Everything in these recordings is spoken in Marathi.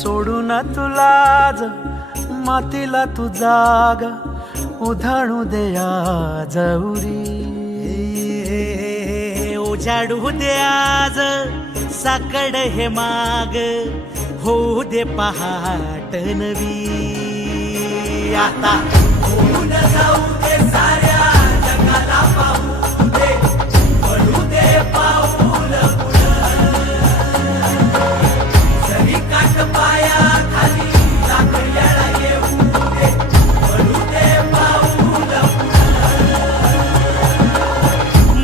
सोडून तुला ज मातीला तू जाग उधाणू दे आज उरी. उजाडू दे आज साकड हे माग होऊ दे पहाट नवी. आता होऊन जाऊ दे साऱ्या जगाला पाहू दे पडू दे पाऊल जरी काट पाया खाली लाकड्याला येऊ दे पडू दे पाऊल.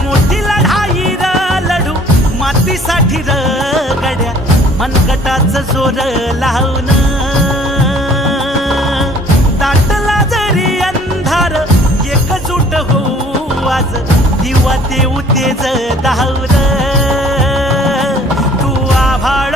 मोठी लढाई र लढू मातीसाठी र गड्या मनगटाचं जोर लावून. दाटला जरी अंधार एकजूट होऊ आज दिवा देऊ तेज दावर. तू आभाळ